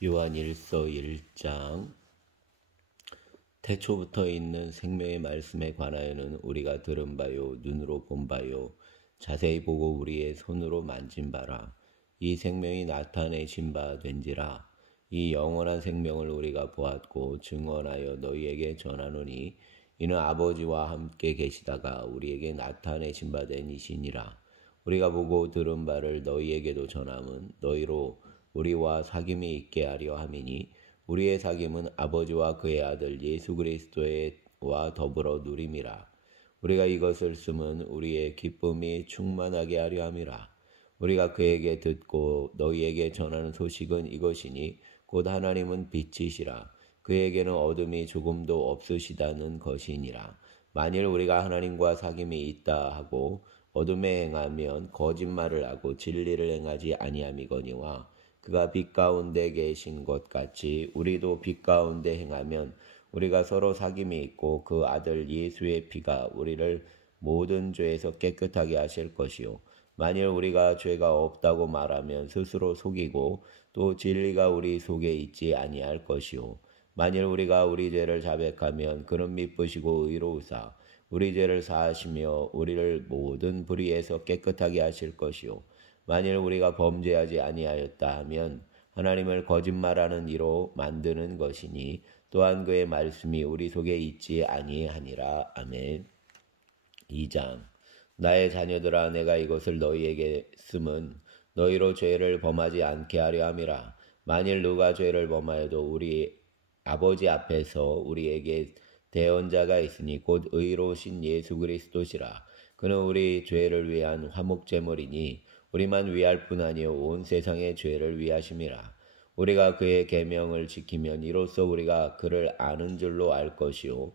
요한일서 1장. 태초부터 있는 생명의 말씀에 관하여는 우리가 들은 바요 눈으로 본 바요 자세히 보고 우리의 손으로 만진 바라. 이 생명이 나타내신 바 된지라. 이 영원한 생명을 우리가 보았고 증언하여 너희에게 전하노니 이는 아버지와 함께 계시다가 우리에게 나타내신 바 된 이시니라. 우리가 보고 들은 바를 너희에게도 전함은 너희로 우리와 사귐이 있게 하려 함이니 우리의 사귐은 아버지와 그의 아들 예수 그리스도와 더불어 누림이라. 우리가 이것을 쓰면 우리의 기쁨이 충만하게 하려 함이라. 우리가 그에게 듣고 너희에게 전하는 소식은 이것이니 곧 하나님은 빛이시라. 그에게는 어둠이 조금도 없으시다는 것이니라. 만일 우리가 하나님과 사귐이 있다 하고 어둠에 행하면 거짓말을 하고 진리를 행하지 아니함이거니와 그가 빛 가운데 계신 것 같이 우리도 빛 가운데 행하면 우리가 서로 사귐이 있고 그 아들 예수의 피가 우리를 모든 죄에서 깨끗하게 하실 것이요. 만일 우리가 죄가 없다고 말하면 스스로 속이고 또 진리가 우리 속에 있지 아니할 것이요. 만일 우리가 우리 죄를 자백하면 그는 미쁘시고 의로우사 우리 죄를 사하시며 우리를 모든 불의에서 깨끗하게 하실 것이요. 만일 우리가 범죄하지 아니하였다 하면 하나님을 거짓말하는 이로 만드는 것이니 또한 그의 말씀이 우리 속에 있지 아니하니라. 아멘. 2장. 나의 자녀들아, 내가 이것을 너희에게 쓰면 너희로 죄를 범하지 않게 하려 함이라. 만일 누가 죄를 범하여도 우리 아버지 앞에서 우리에게 대언자가 있으니 곧 의로우신 예수 그리스도시라. 그는 우리 죄를 위한 화목제물이니 우리만 위할 뿐 아니요 온 세상의 죄를 위하심이라. 우리가 그의 계명을 지키면 이로써 우리가 그를 아는 줄로 알 것이요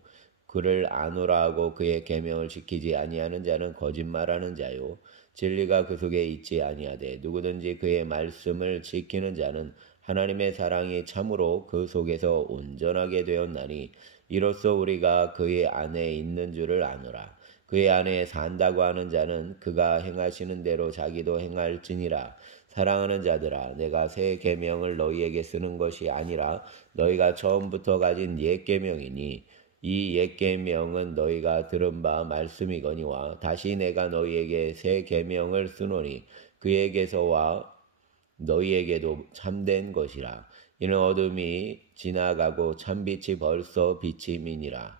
그를 아노라 하고 그의 계명을 지키지 아니하는 자는 거짓말하는 자요 진리가 그 속에 있지 아니하되 누구든지 그의 말씀을 지키는 자는 하나님의 사랑이 참으로 그 속에서 온전하게 되었나니 이로써 우리가 그의 안에 있는 줄을 아노라. 그의 안에 산다고 하는 자는 그가 행하시는 대로 자기도 행할지니라. 사랑하는 자들아, 내가 새 계명을 너희에게 쓰는 것이 아니라 너희가 처음부터 가진 옛 계명이니 이 옛 계명은 너희가 들은 바 말씀이거니와 다시 내가 너희에게 새 계명을 쓰노니 그에게서와 너희에게도 참된 것이라. 이는 어둠이 지나가고 참빛이 벌써 비침이니라.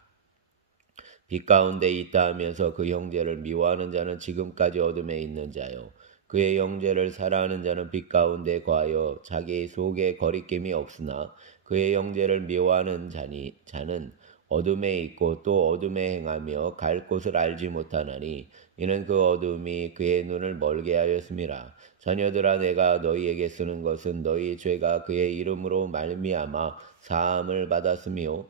빛 가운데 있다 하면서 그 형제를 미워하는 자는 지금까지 어둠에 있는 자요. 그의 형제를 사랑하는 자는 빛 가운데 거하여 자기 속에 거리낌이 없으나 그의 형제를 미워하는 자는 어둠에 있고 또 어둠에 행하며 갈 곳을 알지 못하나니 이는 그 어둠이 그의 눈을 멀게 하였음이라. 자녀들아, 내가 너희에게 쓰는 것은 너희 죄가 그의 이름으로 말미암아 사함을 받았으며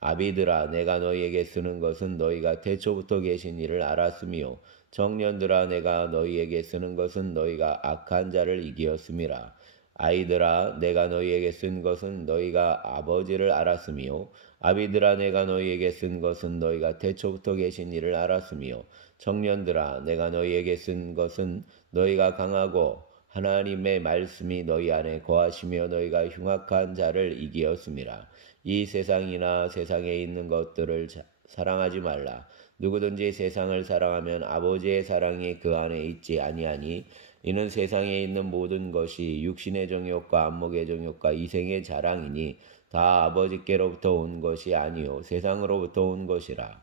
아비들아, 내가 너희에게 쓰는 것은 너희가 태초부터 계신 이를 알았으며 청년들아, 내가 너희에게 쓰는 것은 너희가 악한 자를 이기었음이라. 아이들아, 내가 너희에게 쓴 것은 너희가 아버지를 알았으며 아비들아, 내가 너희에게 쓴 것은 너희가 태초부터 계신 이를 알았으며 청년들아, 내가 너희에게 쓴 것은 너희가 강하고 하나님의 말씀이 너희 안에 거하시며 너희가 흉악한 자를 이기었음이라. 이 세상이나 세상에 있는 것들을 사랑하지 말라. 누구든지 세상을 사랑하면 아버지의 사랑이 그 안에 있지 아니하니 이는 세상에 있는 모든 것이 육신의 정욕과 안목의 정욕과 이생의 자랑이니 다 아버지께로부터 온 것이 아니요 세상으로부터 온 것이라.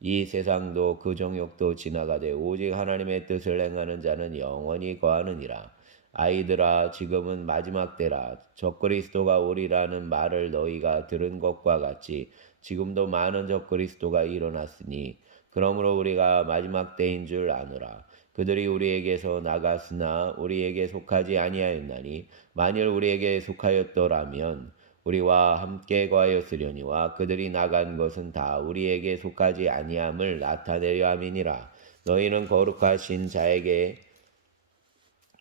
이 세상도 그 정욕도 지나가되 오직 하나님의 뜻을 행하는 자는 영원히 거하느니라. 아이들아, 지금은 마지막 때라. 적그리스도가 오리라는 말을 너희가 들은 것과 같이 지금도 많은 적그리스도가 일어났으니 그러므로 우리가 마지막 때인 줄 아노라. 그들이 우리에게서 나갔으나 우리에게 속하지 아니하였나니 만일 우리에게 속하였더라면 우리와 함께 거하였으려니와 그들이 나간 것은 다 우리에게 속하지 아니함을 나타내려 함이니라. 너희는 거룩하신 자에게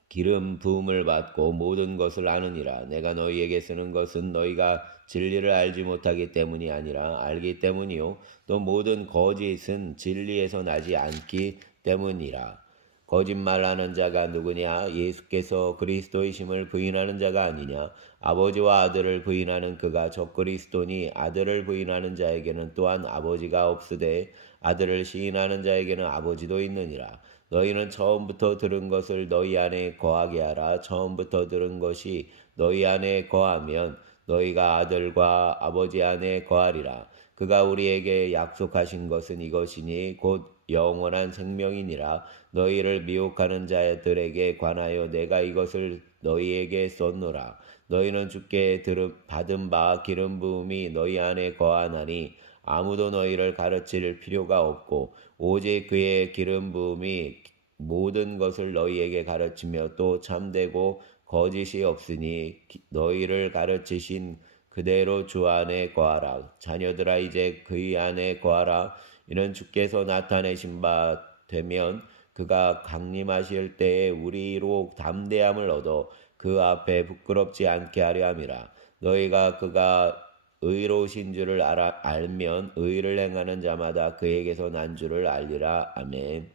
기름 부음을 받고 모든 것을 아느니라. 내가 너희에게 쓰는 것은 너희가 진리를 알지 못하기 때문이 아니라 알기 때문이요 또 모든 거짓은 진리에서 나지 않기 때문이라. 거짓말하는 자가 누구냐? 예수께서 그리스도이심을 부인하는 자가 아니냐? 아버지와 아들을 부인하는 그가 적그리스도니 아들을 부인하는 자에게는 또한 아버지가 없으되 아들을 시인하는 자에게는 아버지도 있느니라. 너희는 처음부터 들은 것을 너희 안에 거하게 하라. 처음부터 들은 것이 너희 안에 거하면 너희가 아들과 아버지 안에 거하리라. 그가 우리에게 약속하신 것은 이것이니 곧 영원한 생명이니라. 너희를 미혹하는 자들에게 관하여 내가 이것을 너희에게 썼노라. 너희는 주께 받은 바 기름 부음이 너희 안에 거하나니 아무도 너희를 가르칠 필요가 없고 오직 그의 기름 부음이 모든 것을 너희에게 가르치며 또 참되고 거짓이 없으니 너희를 가르치신 그대로 주 안에 거하라. 자녀들아 이제 그의 안에 거하라. 이는 주께서 나타내신 바 되면 그가 강림하실 때에 우리로 담대함을 얻어 그 앞에 부끄럽지 않게 하려 함이라. 너희가 그가 의로우신 줄을 알면 의를 행하는 자마다 그에게서 난 줄을 알리라. 아멘.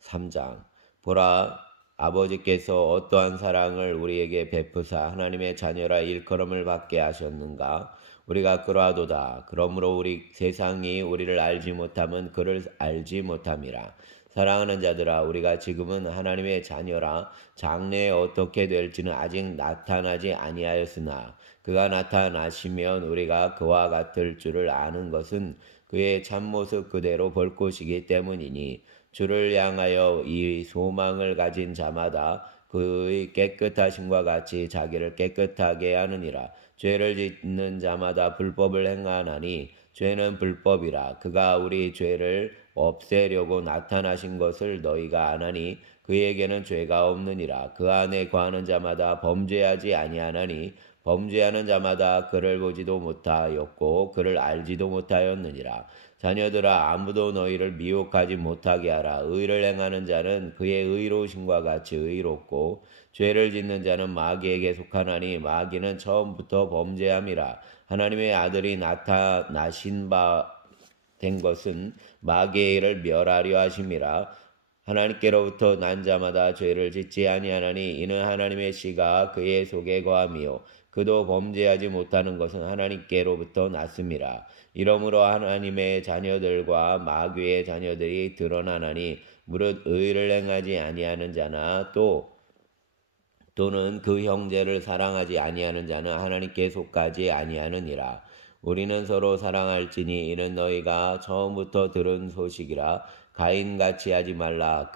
3장. 보라, 아버지께서 어떠한 사랑을 우리에게 베푸사 하나님의 자녀라 일컬음을 받게 하셨는가? 우리가 그러하도다. 그러므로 세상이 우리를 알지 못함은 그를 알지 못함이라. 사랑하는 자들아, 우리가 지금은 하나님의 자녀라. 장래에 어떻게 될지는 아직 나타나지 아니하였으나 그가 나타나시면 우리가 그와 같을 줄을 아는 것은 그의 참모습 그대로 볼 것이기 때문이니 주를 향하여 이 소망을 가진 자마다 그의 깨끗하심과 같이 자기를 깨끗하게 하느니라. 죄를 짓는 자마다 불법을 행하나니 죄는 불법이라. 그가 우리 죄를 없애려고 나타나신 것을 너희가 아나니 그에게는 죄가 없느니라. 그 안에 거하는 자마다 범죄하지 아니하나니 범죄하는 자마다 그를 보지도 못하였고 그를 알지도 못하였느니라. 자녀들아, 아무도 너희를 미혹하지 못하게 하라. 의를 행하는 자는 그의 의로우심과 같이 의롭고 죄를 짓는 자는 마귀에게 속하나니 마귀는 처음부터 범죄함이라. 하나님의 아들이 나타나신 바 된 것은 마귀의 일을 멸하려 하심이라. 하나님께로부터 난 자마다 죄를 짓지 아니하나니 이는 하나님의 씨가 그의 속에 거함이요 그도 범죄하지 못하는 것은 하나님께로부터 났음이라. 이러므로 하나님의 자녀들과 마귀의 자녀들이 드러나나니 무릇 의를 행하지 아니하는 자나 또는 그 형제를 사랑하지 아니하는 자는 하나님께 속하지 아니하느니라. 우리는 서로 사랑할지니 이는 너희가 처음부터 들은 소식이라. 가인같이 하지 말라.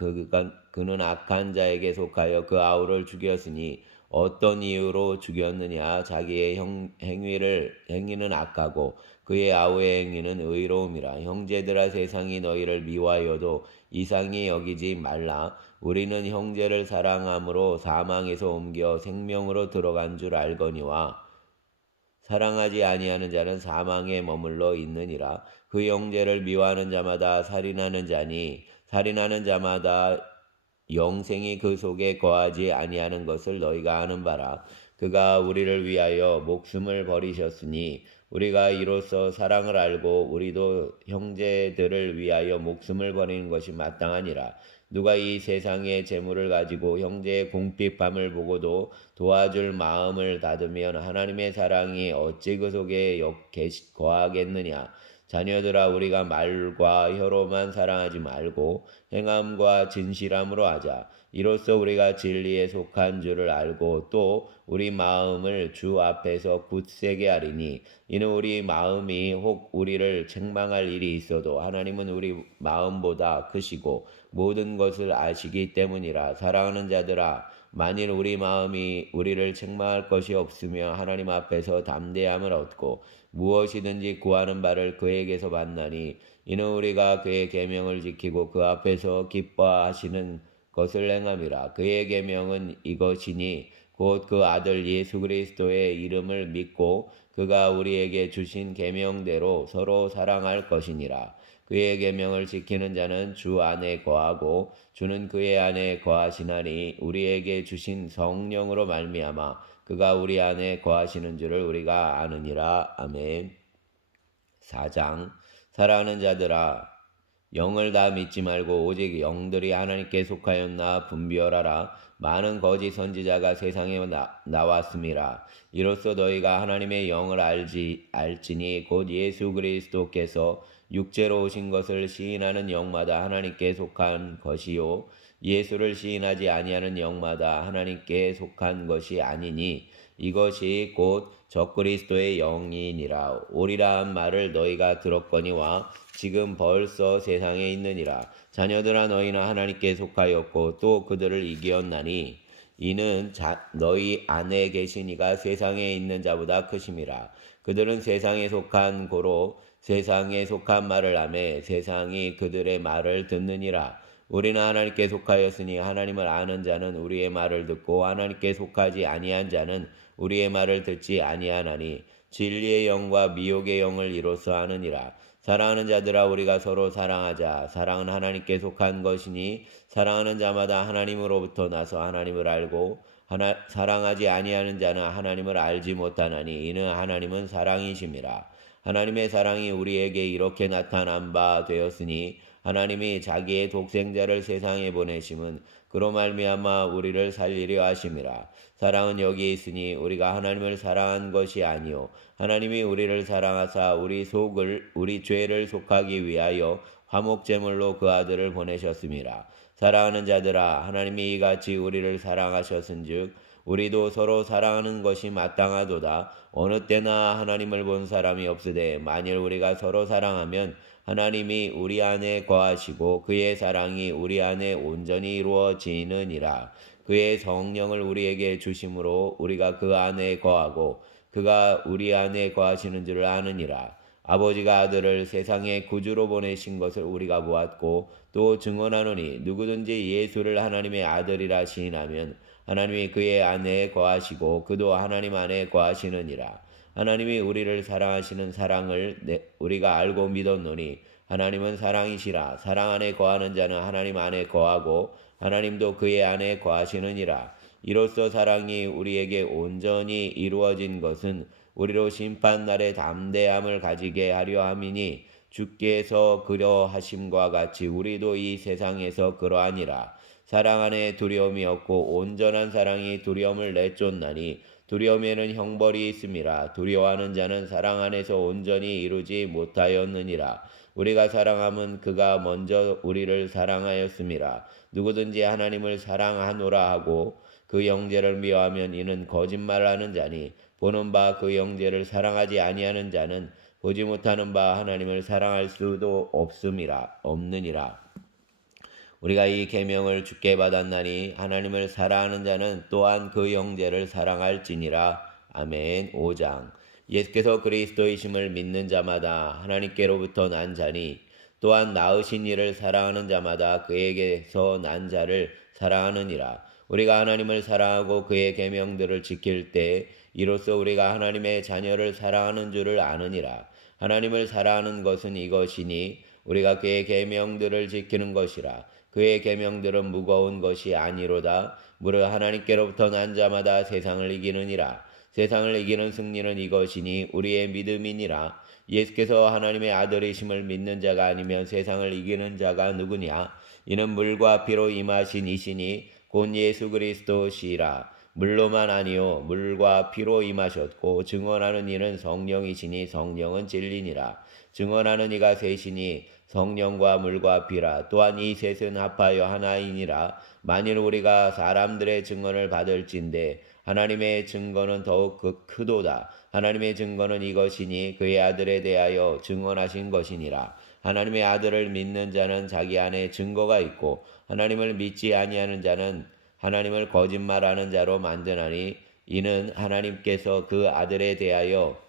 그는 악한 자에게 속하여 그 아우를 죽였으니 어떤 이유로 죽였느냐? 자기의 행위는 악하고 그의 아우의 행위는 의로움이라. 형제들아, 세상이 너희를 미워하여도 이상히 여기지 말라. 우리는 형제를 사랑함으로 사망에서 옮겨 생명으로 들어간 줄 알거니와 사랑하지 아니하는 자는 사망에 머물러 있느니라. 그 형제를 미워하는 자마다 살인하는 자니 살인하는 자마다 영생이 그 속에 거하지 아니하는 것을 너희가 아는 바라. 그가 우리를 위하여 목숨을 버리셨으니 우리가 이로써 사랑을 알고 우리도 형제들을 위하여 목숨을 버리는 것이 마땅하니라. 누가 이 세상의 재물을 가지고 형제의 궁핍함을 보고도 도와줄 마음을 닫으면 하나님의 사랑이 어찌 그 속에 거하겠느냐. 자녀들아, 우리가 말과 혀로만 사랑하지 말고 행함과 진실함으로 하자. 이로써 우리가 진리에 속한 줄을 알고 또 우리 마음을 주 앞에서 굳세게 하리니 이는 우리 마음이 혹 우리를 책망할 일이 있어도 하나님은 우리 마음보다 크시고 모든 것을 아시기 때문이라. 사랑하는 자들아, 만일 우리 마음이 우리를 책망할 것이 없으며 하나님 앞에서 담대함을 얻고 무엇이든지 구하는 바를 그에게서 받나니 이는 우리가 그의 계명을 지키고 그 앞에서 기뻐하시는 것을 행함이라. 그의 계명은 이것이니 곧 그 아들 예수 그리스도의 이름을 믿고 그가 우리에게 주신 계명대로 서로 사랑할 것이니라. 그의 계명을 지키는 자는 주 안에 거하고 주는 그의 안에 거하시나니 우리에게 주신 성령으로 말미암아 그가 우리 안에 거하시는 줄을 우리가 아느니라. 아멘. 4장. 사랑하는 자들아, 영을 다 믿지 말고 오직 영들이 하나님께 속하였나 분별하라. 많은 거짓 선지자가 세상에 나왔음이라. 이로써 너희가 하나님의 영을 알지니 곧 예수 그리스도께서 육체로 오신 것을 시인하는 영마다 하나님께 속한 것이요 예수를 시인하지 아니하는 영마다 하나님께 속한 것이 아니니 이것이 곧 적그리스도의 영이니라. 오리라 한 말을 너희가 들었거니와 지금 벌써 세상에 있느니라. 자녀들아 너희는 하나님께 속하였고 또 그들을 이기었나니 이는 너희 안에 계신 이가 세상에 있는 자보다 크심이라. 그들은 세상에 속한 고로 세상에 속한 말을 하매 세상이 그들의 말을 듣느니라. 우리는 하나님께 속하였으니 하나님을 아는 자는 우리의 말을 듣고 하나님께 속하지 아니한 자는 우리의 말을 듣지 아니하나니 진리의 영과 미혹의 영을 이로써 아느니라. 사랑하는 자들아 우리가 서로 사랑하자. 사랑은 하나님께 속한 것이니 사랑하는 자마다 하나님으로부터 나서 하나님을 알고 사랑하지 아니하는 자는 하나님을 알지 못하나니 이는 하나님은 사랑이심이라. 하나님의 사랑이 우리에게 이렇게 나타난 바 되었으니 하나님이 자기의 독생자를 세상에 보내심은 그로 말미암아 우리를 살리려 하심이라. 사랑은 여기 있으니 우리가 하나님을 사랑한 것이 아니요 하나님이 우리를 사랑하사 우리 죄를 속하기 위하여 화목제물로 그 아들을 보내셨음이라. 사랑하는 자들아 하나님이 이같이 우리를 사랑하셨은즉 우리도 서로 사랑하는 것이 마땅하도다. 어느 때나 하나님을 본 사람이 없으되 만일 우리가 서로 사랑하면 하나님이 우리 안에 거하시고 그의 사랑이 우리 안에 온전히 이루어지느니라. 그의 성령을 우리에게 주심으로 우리가 그 안에 거하고 그가 우리 안에 거하시는 줄 아느니라. 아버지가 아들을 세상에 구주로 보내신 것을 우리가 보았고 또 증언하노니 누구든지 예수를 하나님의 아들이라 시인하면 하나님이 그의 안에 거하시고 그도 하나님 안에 거하시느니라. 하나님이 우리를 사랑하시는 사랑을 우리가 알고 믿었노니 하나님은 사랑이시라. 사랑 안에 거하는 자는 하나님 안에 거하고 하나님도 그의 안에 거하시느니라. 이로써 사랑이 우리에게 온전히 이루어진 것은 우리로 심판날에 담대함을 가지게 하려 함이니 주께서 그러하심과 같이 우리도 이 세상에서 그러하니라. 사랑 안에 두려움이 없고 온전한 사랑이 두려움을 내쫓나니 두려움에는 형벌이 있음이라. 두려워하는 자는 사랑 안에서 온전히 이루지 못하였느니라. 우리가 사랑함은 그가 먼저 우리를 사랑하였음이라. 누구든지 하나님을 사랑하노라 하고 그 형제를 미워하면 이는 거짓말하는 자니 보는 바 그 형제를 사랑하지 아니하는 자는 보지 못하는 바 하나님을 사랑할 수도 없느니라. 우리가 이 계명을 주께 받았나니 하나님을 사랑하는 자는 또한 그 형제를 사랑할지니라. 아멘. 5장. 예수께서 그리스도이심을 믿는 자마다 하나님께로부터 난 자니 또한 낳으신 이를 사랑하는 자마다 그에게서 난 자를 사랑하느니라. 우리가 하나님을 사랑하고 그의 계명들을 지킬 때 이로써 우리가 하나님의 자녀를 사랑하는 줄을 아느니라. 하나님을 사랑하는 것은 이것이니 우리가 그의 계명들을 지키는 것이라. 그의 계명들은 무거운 것이 아니로다. 무릇 하나님께로부터 난 자마다 세상을 이기느니라. 세상을 이기는 승리는 이것이니 우리의 믿음이니라. 예수께서 하나님의 아들이심을 믿는 자가 아니면 세상을 이기는 자가 누구냐? 이는 물과 피로 임하신 이시니 곧 예수 그리스도시라. 물로만 아니요 물과 피로 임하셨고 증언하는 이는 성령이시니 성령은 진리니라. 증언하는 이가 셋이니 성령과 물과 피라. 또한 이 셋은 합하여 하나이니라. 만일 우리가 사람들의 증언을 받을진대 하나님의 증거는 더욱 크도다. 하나님의 증거는 이것이니 그의 아들에 대하여 증언하신 것이니라. 하나님의 아들을 믿는 자는 자기 안에 증거가 있고 하나님을 믿지 아니하는 자는 하나님을 거짓말하는 자로 만드나니 이는 하나님께서 그 아들에 대하여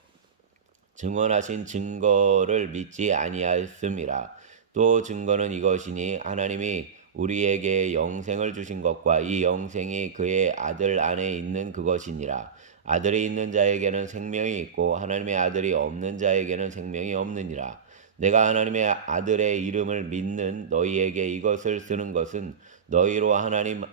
증언하신 증거를 믿지 아니하였음이라. 또 증거는 이것이니 하나님이 우리에게 영생을 주신 것과 이 영생이 그의 아들 안에 있는 그것이니라. 아들이 있는 자에게는 생명이 있고 하나님의 아들이 없는 자에게는 생명이 없느니라. 내가 하나님의 아들의 이름을 믿는 너희에게 이것을 쓰는 것은 너희로 하나님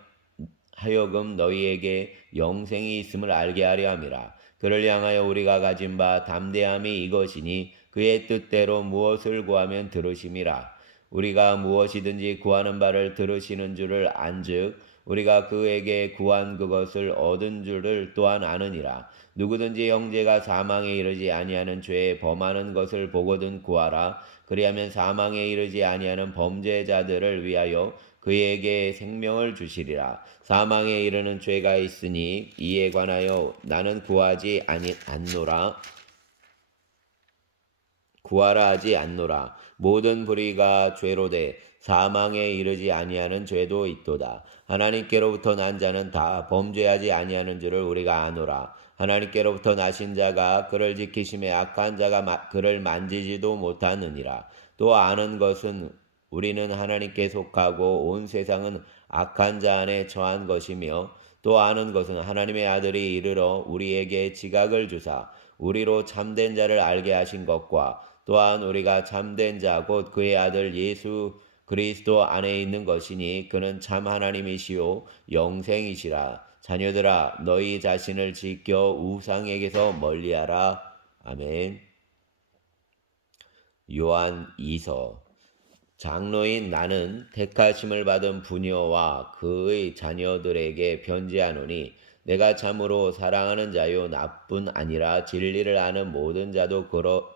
하여금 너희에게 영생이 있음을 알게 하려 함이라. 그를 향하여 우리가 가진 바 담대함이 이것이니 그의 뜻대로 무엇을 구하면 들으심이라. 우리가 무엇이든지 구하는 바를 들으시는 줄을 안즉 우리가 그에게 구한 그것을 얻은 줄을 또한 아느니라. 누구든지 형제가 사망에 이르지 아니하는 죄에 범하는 것을 보거든 구하라. 그리하면 사망에 이르지 아니하는 범죄자들을 위하여 그에게 생명을 주시리라. 사망에 이르는 죄가 있으니 이에 관하여 나는 구하라 하지 않노라. 모든 불의가 죄로되 사망에 이르지 아니하는 죄도 있도다. 하나님께로부터 난 자는 다 범죄하지 아니하는 줄을 우리가 아노라. 하나님께로부터 나신 자가 그를 지키심에 악한 자가 그를 만지지도 못하느니라. 또 아는 것은 우리는 하나님께 속하고 온 세상은 악한 자 안에 처한 것이며 또 아는 것은 하나님의 아들이 이르러 우리에게 지각을 주사 우리로 참된 자를 알게 하신 것과 또한 우리가 참된 자 곧 그의 아들 예수 그리스도 안에 있는 것이니 그는 참 하나님이시요 영생이시라. 자녀들아 너희 자신을 지켜 우상에게서 멀리하라. 아멘. 요한 2서. 장로인 나는 택하심을 받은 부녀와 그의 자녀들에게 편지하노니 내가 참으로 사랑하는 자요 나뿐 아니라 진리를 아는 모든 자도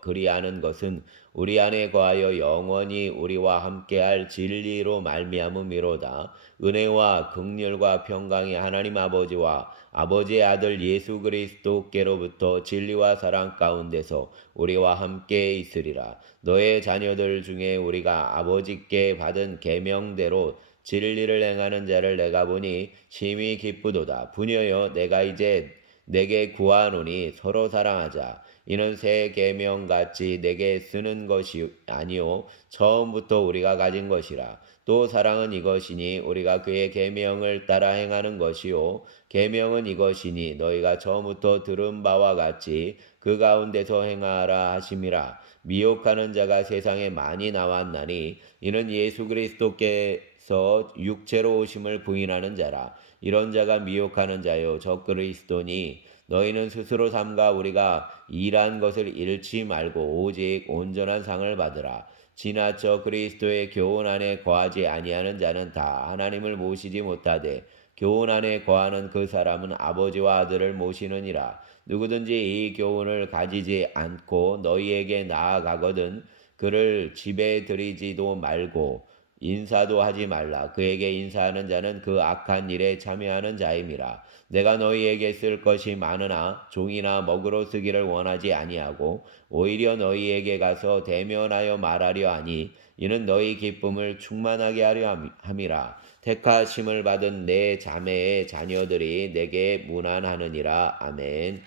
그리하는 것은 우리 안에 거하여 영원히 우리와 함께할 진리로 말미암음이로다. 은혜와 긍휼과 평강이 하나님 아버지와 아버지의 아들 예수 그리스도께로부터 진리와 사랑 가운데서 우리와 함께 있으리라. 너의 자녀들 중에 우리가 아버지께 받은 계명대로 진리를 행하는 자를 내가 보니 심히 기쁘도다. 부녀여 내가 이제 내게 구하노니 서로 사랑하자. 이는 새 계명같이 내게 쓰는 것이 아니요 처음부터 우리가 가진 것이라. 또 사랑은 이것이니 우리가 그의 계명을 따라 행하는 것이요 계명은 이것이니 너희가 처음부터 들은 바와 같이 그 가운데서 행하라 하심이라. 미혹하는 자가 세상에 많이 나왔나니 이는 예수 그리스도께서 육체로 오심을 부인하는 자라. 이런 자가 미혹하는 자요 저 그리스도니 너희는 스스로 삼가 우리가 일한 것을 잃지 말고 오직 온전한 상을 받으라. 지나쳐 그리스도의 교훈 안에 거하지 아니하는 자는 다 하나님을 모시지 못하되 교훈 안에 거하는 그 사람은 아버지와 아들을 모시느니라. 누구든지 이 교훈을 가지지 않고 너희에게 나아가거든 그를 집에 들이지도 말고 인사도 하지 말라. 그에게 인사하는 자는 그 악한 일에 참여하는 자임이라. 내가 너희에게 쓸 것이 많으나 종이나 먹으로 쓰기를 원하지 아니하고 오히려 너희에게 가서 대면하여 말하려 하니 이는 너희 기쁨을 충만하게 하려 함이라. 택하심을 받은 내 자매의 자녀들이 내게 문안하느니라. 아멘.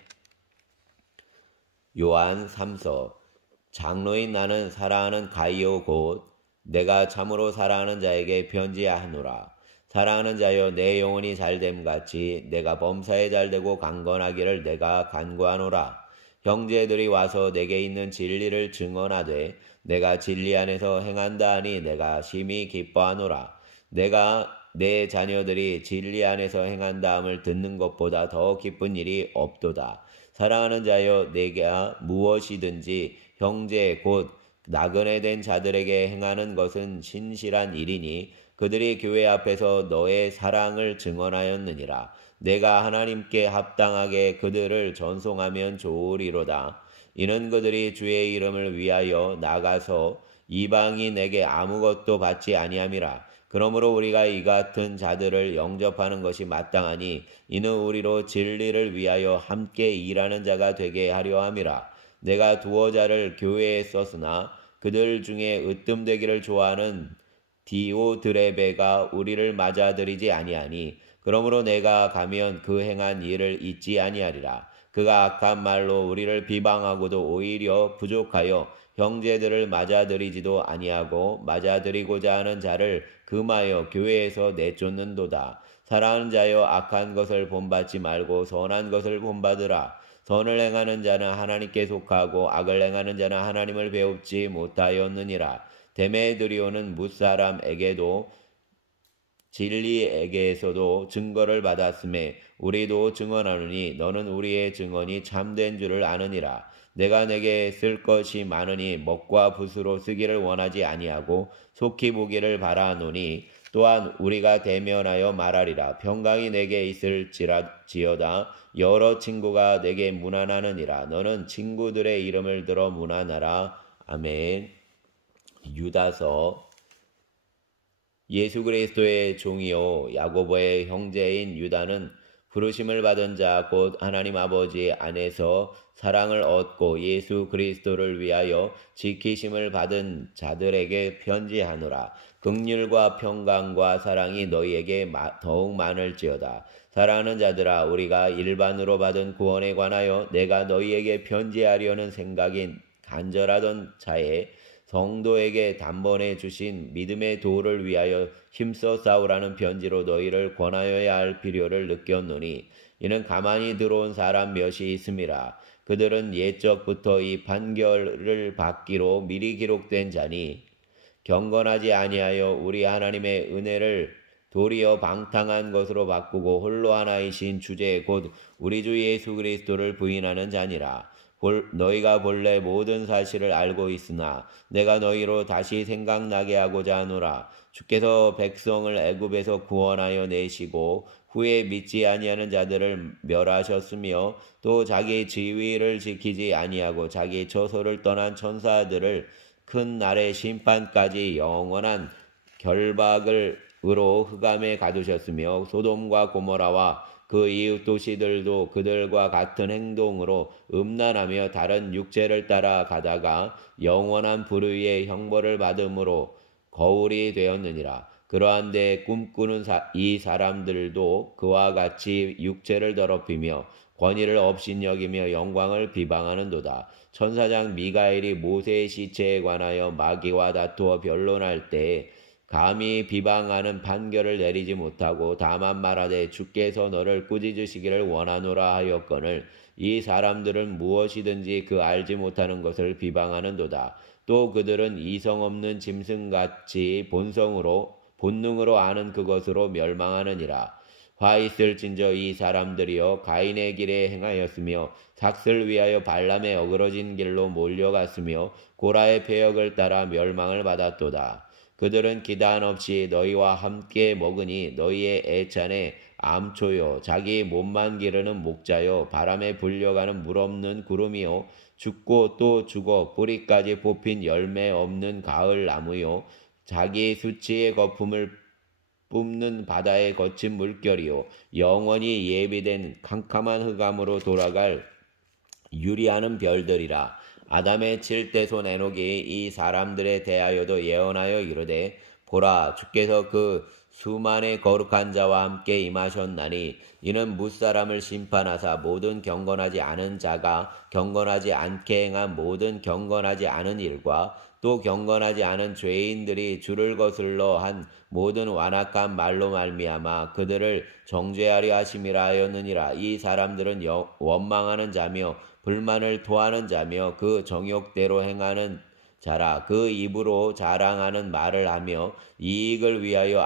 요한 3서. 장로인 나는 사랑하는 가이오 곧 내가 참으로 사랑하는 자에게 편지하노라. 사랑하는 자여 내 영혼이 잘됨 같이 내가 범사에 잘되고 강건하기를 내가 간구하노라. 형제들이 와서 내게 있는 진리를 증언하되 내가 진리 안에서 행한다 하니 내가 심히 기뻐하노라. 내가 내 자녀들이 진리 안에서 행한다함을 듣는 것보다 더 기쁜 일이 없도다. 사랑하는 자여 내가 무엇이든지 형제 곧 나그네 된 자들에게 행하는 것은 신실한 일이니 그들이 교회 앞에서 너의 사랑을 증언하였느니라. 내가 하나님께 합당하게 그들을 전송하면 좋으리로다. 이는 그들이 주의 이름을 위하여 나가서 이방인에게 아무것도 받지 아니함이라. 그러므로 우리가 이 같은 자들을 영접하는 것이 마땅하니 이는 우리로 진리를 위하여 함께 일하는 자가 되게 하려 함이라. 내가 두어 자를 교회에 썼으나 그들 중에 으뜸되기를 좋아하는 디오드레베가 우리를 맞아들이지 아니하니 그러므로 내가 가면 그 행한 일을 잊지 아니하리라. 그가 악한 말로 우리를 비방하고도 오히려 부족하여 형제들을 맞아들이지도 아니하고 맞아들이고자 하는 자를 금하여 교회에서 내쫓는도다. 사랑하는 자여 악한 것을 본받지 말고 선한 것을 본받으라. 선을 행하는 자는 하나님께 속하고 악을 행하는 자는 하나님을 배웁지 못하였느니라. 데메드리오는 무사람에게도 진리에게서도 증거를 받았음에 우리도 증언하노니 너는 우리의 증언이 참된 줄을 아느니라. 내가 내게 쓸 것이 많으니 먹과 붓으로 쓰기를 원하지 아니하고 속히 보기를 바라노니 또한 우리가 대면하여 말하리라. 평강이 내게 있을지어다. 여러 친구가 내게 문안하느니라. 너는 친구들의 이름을 들어 문안하라. 아멘. 유다서. 예수 그리스도의 종이요 야고보의 형제인 유다는 부르심을 받은 자 곧 하나님 아버지 안에서 사랑을 얻고 예수 그리스도를 위하여 지키심을 받은 자들에게 편지하노라. 긍휼과 평강과 사랑이 너희에게 더욱 많을지어다. 사랑하는 자들아, 우리가 일반으로 받은 구원에 관하여 내가 너희에게 편지하려는 생각이 간절하던 차에 성도에게 단번에 주신 믿음의 도를 위하여 힘써 싸우라는 편지로 너희를 권하여야 할 필요를 느꼈노니 이는 가만히 들어온 사람 몇이 있음이라. 그들은 옛적부터 이 판결을 받기로 미리 기록된 자니 경건하지 아니하여 우리 하나님의 은혜를 도리어 방탕한 것으로 바꾸고 홀로 하나이신 주제 곧 우리 주 예수 그리스도를 부인하는 자니라. 너희가 본래 모든 사실을 알고 있으나 내가 너희로 다시 생각나게 하고자 하노라. 주께서 백성을 애굽에서 구원하여 내시고 후에 믿지 아니하는 자들을 멸하셨으며 또 자기 지위를 지키지 아니하고 자기 처소를 떠난 천사들을 큰 날의 심판까지 영원한 결박으로 흑암에 가두셨으며 소돔과 고모라와 그 이웃 도시들도 그들과 같은 행동으로 음란하며 다른 육체를 따라 가다가 영원한 불의의 형벌을 받음으로 거울이 되었느니라. 그러한데 꿈꾸는 이 사람들도 그와 같이 육체를 더럽히며 권위를 업신여기며 영광을 비방하는도다. 천사장 미가엘이 모세의 시체에 관하여 마귀와 다투어 변론할 때에 감히 비방하는 판결을 내리지 못하고 다만 말하되 주께서 너를 꾸짖으시기를 원하노라 하였거늘 이 사람들은 무엇이든지 그 알지 못하는 것을 비방하는도다. 또 그들은 이성 없는 짐승같이 본능으로 아는 그것으로 멸망하느니라. 화 있을진저 이 사람들이여 가인의 길에 행하였으며 삭슬 위하여 발람의 어그러진 길로 몰려갔으며 고라의 패역을 따라 멸망을 받았도다. 그들은 기단 없이 너희와 함께 먹으니 너희의 애찬에 암초요 자기 몸만 기르는 목자요 바람에 불려가는 물 없는 구름이요 죽고 또 죽어 뿌리까지 뽑힌 열매 없는 가을 나무요 자기 수치의 거품을 뿜는 바다의 거친 물결이요 영원히 예비된 캄캄한 흑암으로 돌아갈 유리하는 별들이라. 아담의 7대손 에녹이 이 사람들에 대하여도 예언하여 이르되 보라 주께서 그 수만의 거룩한 자와 함께 임하셨나니 이는 무사람을 심판하사 모든 경건하지 않은 자가 경건하지 않게 행한 모든 경건하지 않은 일과 또 경건하지 않은 죄인들이 주를 거슬러 한 모든 완악한 말로 말미암아 그들을 정죄하려 하심이라 하였느니라. 이 사람들은 원망하는 자며 불만을 토하는 자며 그 정욕대로 행하는 자라. 그 입으로 자랑하는 말을 하며 이익을 위하여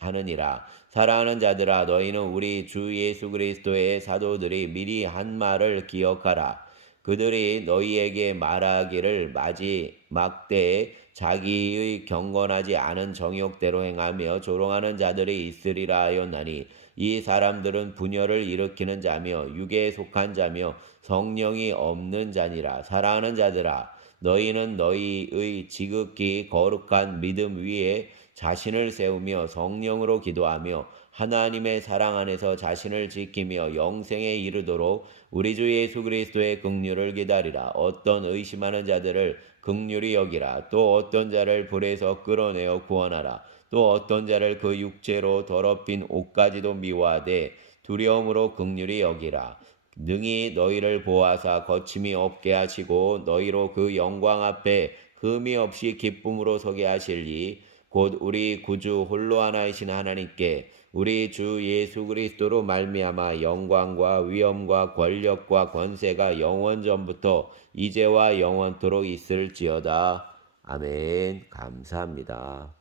하느니라. 사랑하는 자들아 너희는 우리 주 예수 그리스도의 사도들이 미리 한 말을 기억하라. 그들이 너희에게 말하기를 마지막 때에 자기의 경건하지 않은 정욕대로 행하며 조롱하는 자들이 있으리라 하였나니 이 사람들은 분열을 일으키는 자며 육에 속한 자며 성령이 없는 자니라. 사랑하는 자들아 너희는 너희의 지극히 거룩한 믿음 위에 자신을 세우며 성령으로 기도하며 하나님의 사랑 안에서 자신을 지키며 영생에 이르도록 우리 주 예수 그리스도의 긍휼을 기다리라. 어떤 의심하는 자들을 긍휼히 여기라. 또 어떤 자를 불에서 끌어내어 구원하라. 또 어떤 자를 그 육체로 더럽힌 옷까지도 미워하되 두려움으로 긍휼히 여기라. 능히 너희를 보호하사 거침이 없게 하시고 너희로 그 영광 앞에 흠이 없이 기쁨으로 서게 하실리 곧 우리 구주 홀로 하나이신 하나님께 우리 주 예수 그리스도로 말미암아 영광과 위엄과 권력과 권세가 영원전부터 이제와 영원토록 있을지어다. 아멘. 감사합니다.